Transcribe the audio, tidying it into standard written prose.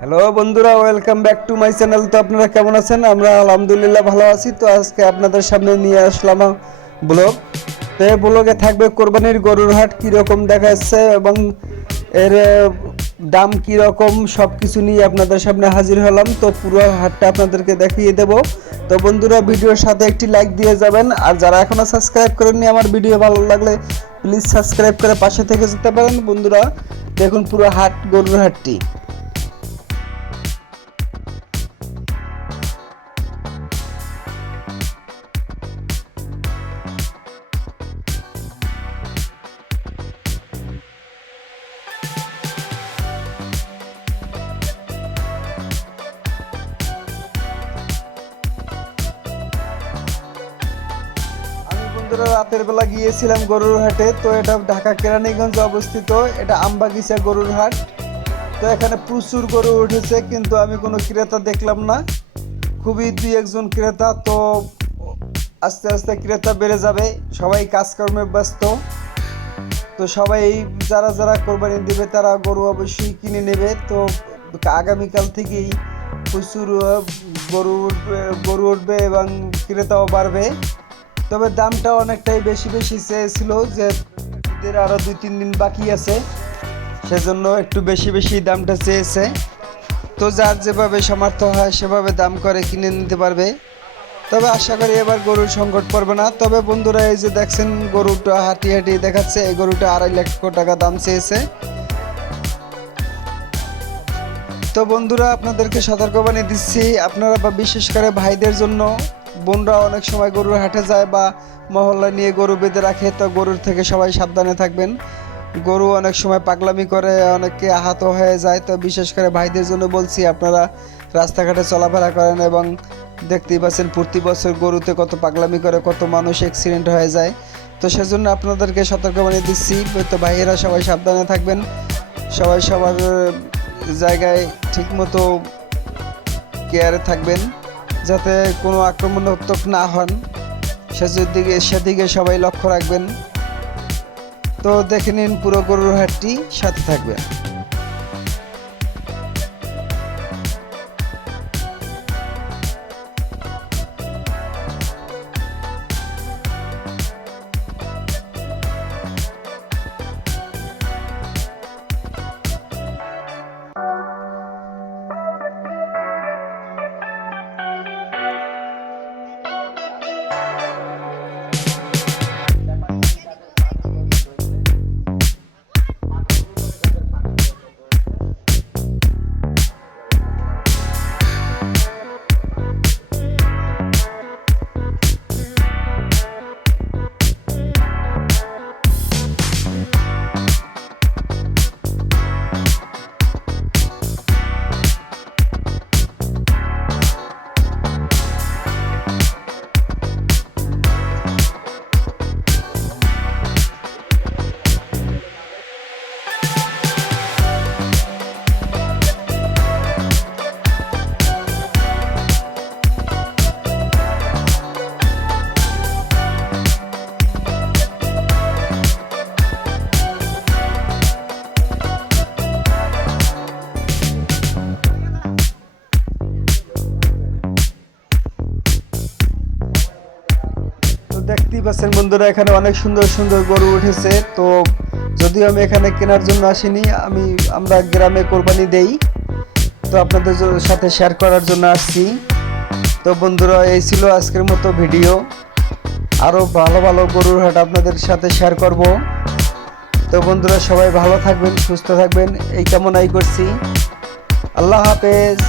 Hello বন্ধুরা, welcome back to my channel. তো আপনারা কেমন আছেন? আমরা আলহামদুলিল্লাহ ভালো আছি। তো আজকে আপনাদের সামনে নিয়ে আসলাম ব্লগ। তো এই ব্লগে থাকবে কোরবানির গরুর হাট কীরকম দেখা যাচ্ছে এবং এর দাম কীরকম সব কিছু নিয়ে আপনাদের সামনে হাজির হলাম। তো পুরো হাটটা আপনাদেরকে দেখিয়ে দেব। তো বন্ধুরা, ভিডিওর সাথে একটি লাইক দিয়ে যাবেন, আর যারা এখনও সাবস্ক্রাইব করেননি আমার ভিডিও ভালো লাগলে প্লিজ সাবস্ক্রাইব করে পাশে থেকে যেতে পারেন। বন্ধুরা দেখুন পুরো হাট, গরুর হাটটি। বন্ধুরা রাতের বেলা গিয়েছিলাম গরুর হাটে। তো এটা ঢাকা কেরানীগঞ্জে অবস্থিত, এটা আমবাগিচা গরুর হাট। তো এখানে প্রচুর গরু উঠেছে, কিন্তু আমি কোনো ক্রেতা দেখলাম না, খুবই দুই একজন ক্রেতা। তো আস্তে আস্তে ক্রেতা বেড়ে যাবে, সবাই কাজকর্মে ব্যস্ত। তো সবাই যারা যারা কোরবানি দেবে তারা গরু অবশ্যই কিনে নেবে। তো আগামীকাল থেকেই প্রচুর গরু উঠবে এবং ক্রেতাও বাড়বে। তবে দামটা অনেকটাই বেশি বেশি চেয়েছিল, যে ঈদের আরও 2-3 দিন বাকি আছে, সেজন্য একটু বেশি বেশি দামটা চেয়েছে। তো যার যেভাবে সামর্থ্য হয় সেভাবে দাম করে কিনে নিতে পারবে। তবে আশা করি এবার গরুর সংকট পড়বে না। তবে বন্ধুরা, এই যে দেখছেন গরুটা হাঁটি হাঁটি দেখাচ্ছে, এই গরুটা 2.5 লক্ষ টাকা দাম চেয়েছে। তো বন্ধুরা, আপনাদেরকে সতর্কবাণী দিচ্ছি, আপনারা বা বিশেষ করে ভাইদের জন্য, বোনরা অনেক সময় গরুর হাটে যায় বা মহল্লা নিয়ে গরু বেঁধে রাখে। তো গরুর থেকে সবাই সাবধানে থাকবেন। গরু অনেক সময় পাগলামি করে, অনেকে আহত হয়ে যায়। তো বিশেষ করে ভাইদের জন্য বলছি, আপনারা রাস্তাঘাটে চলাফেরা করেন এবং দেখতেই পাচ্ছেন প্রতি বছর গরুতে কত পাগলামি করে, কত মানুষ অ্যাক্সিডেন্ট হয়ে যায়। তো সেজন্য আপনাদেরকে সতর্কবাণী দিচ্ছি। তো ভাইয়েরা সবাই সাবধানে থাকবেন, সবাই সবার জায়গায় ঠিকমতো কেয়ারে থাকবেন, যাতে কোনো আক্রমণাত্মক না হন, সেদিকে সবাই লক্ষ্য রাখবেন। তো দেখে নিন পুরো গরুর হাটটি, সাথে থাকবেন। দেখতেই পাচ্ছেন বন্ধুরা, এখানে অনেক সুন্দর সুন্দর গরু উঠেছে। তো যদিও আমি এখানে কেনার জন্য আসিনি, আমরা গ্রামে কোরবানি দেই, তো আপনাদের সাথে শেয়ার করার জন্য আসছি। তো বন্ধুরা, এই ছিল আজকের মতো ভিডিও। আরও ভালো ভালো গরুর হাট আপনাদের সাথে শেয়ার করব। তো বন্ধুরা, সবাই ভালো থাকবেন, সুস্থ থাকবেন, এই কামনাই করছি। আল্লাহ হাফেজ।